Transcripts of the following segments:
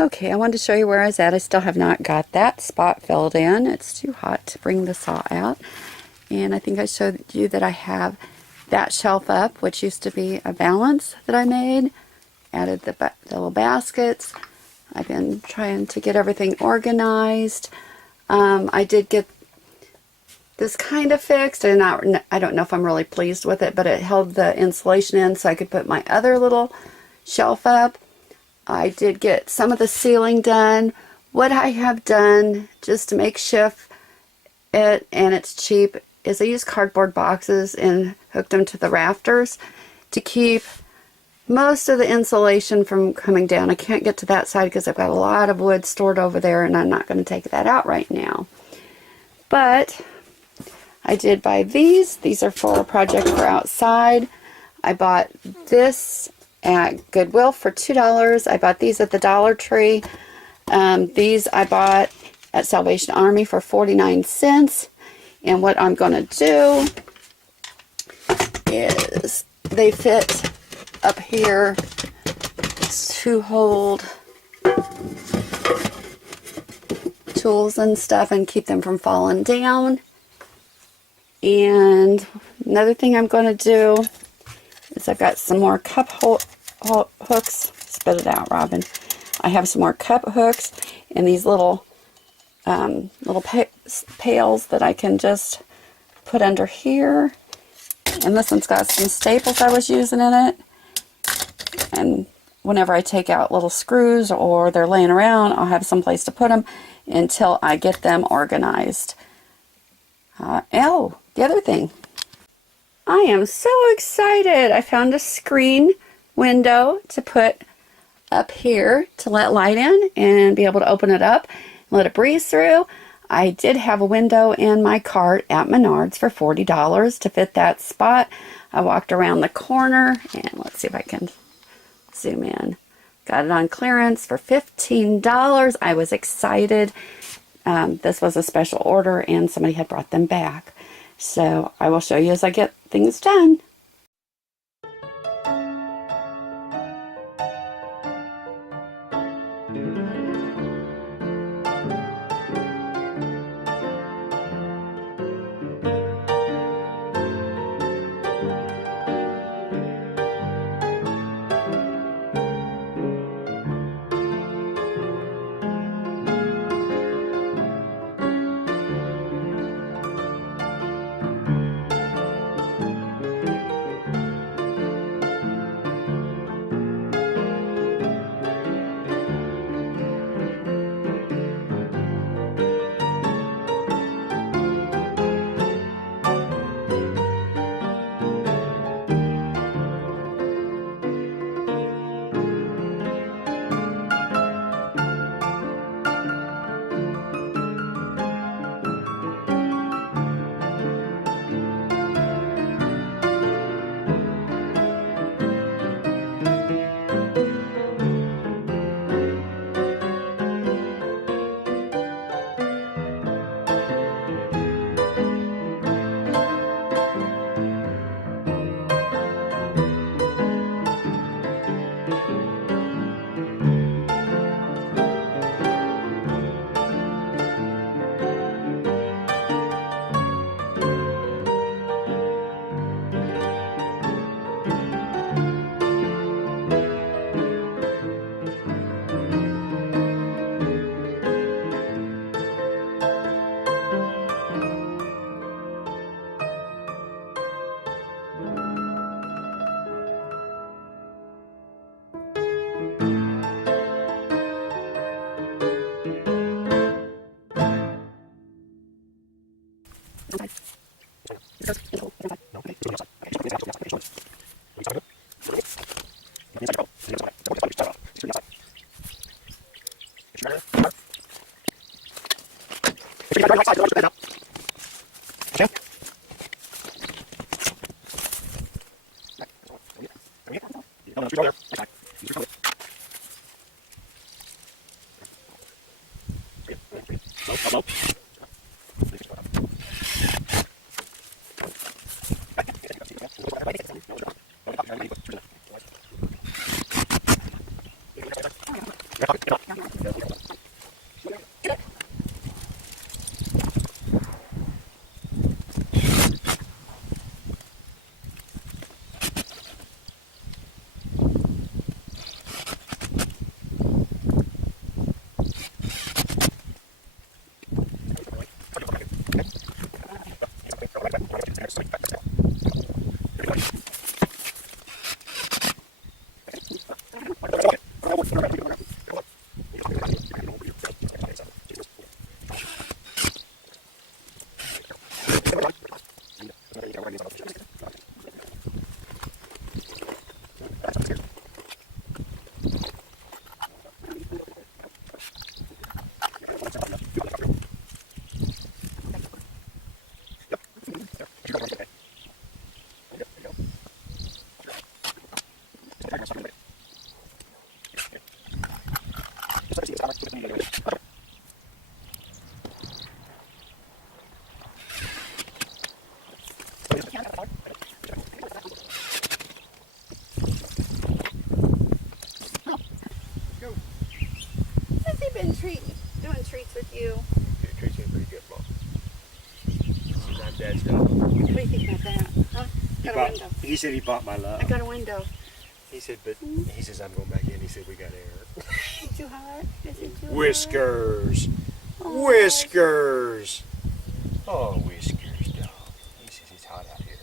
Okay, I wanted to show you where I was at. I still have not got that spot filled in. It's too hot to bring the saw out. And I think I showed you that I have that shelf up, which used to be a balance that I made. Added the little baskets. I've been trying to get everything organized. I did get this kind of fixed, and I don't know if I'm really pleased with it, but it held the insulation in so I could put my other little shelf up. I did get some of the ceiling done. What I have done just to makeshift it, and it's cheap, is I used cardboard boxes and hooked them to the rafters to keep most of the insulation from coming down. I can't get to that side because I've got a lot of wood stored over there, and I'm not going to take that out right now. But I did buy these. These are for a project for outside. I bought this at Goodwill for $2. I bought these at the Dollar Tree. These I bought at Salvation Army for 49 cents. And what I'm going to do is they fit up here to hold tools and stuff and keep them from falling down. And another thing I'm going to do is I've got some more cup hooks. Spit it out, Robin. I have some more cup hooks and these little pails that I can just put under here. And this one's got some staples I was using in it. And whenever I take out little screws or they're laying around, I'll have some place to put them until I get them organized. The other thing. I am so excited. I found a screen window to put up here to let light in and be able to open it up and let it breeze through. I did have a window in my cart at Menards for $40 to fit that spot. I walked around the corner and let's see if I can zoom in. Got it on clearance for $15. I was excited. This was a special order and somebody had brought them back. So I will show you as I get things done. Has he been doing treats with you? He treats me pretty good, Mom. She's not Dad's dog. What do you think about that? Huh? Got a window. He said he bought my love. I got a window. He said, but he says I'm going back in. He said we got air. Is it too hot? Is it too Whiskers. hot? Oh. Whiskers. Oh, Whiskers, dog. He says it's hot out here.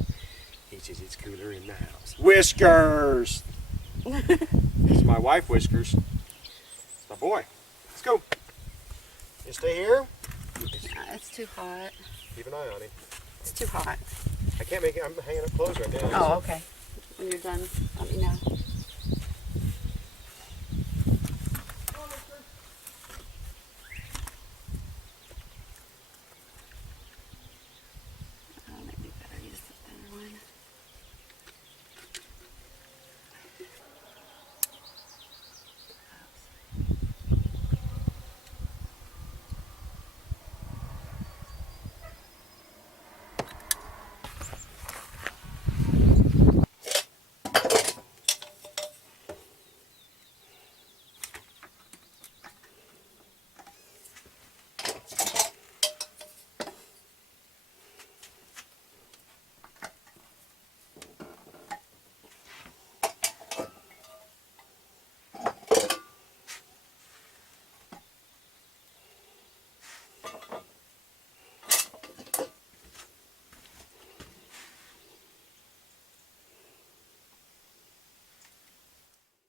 He says it's cooler in the house. Whiskers. It's my wife, Whiskers. My boy. Let's go. You stay here. It's too hot. Keep an eye on him. It's too hot. I can't make it. I'm hanging up clothes right now. Oh, okay. When you're done, let me know.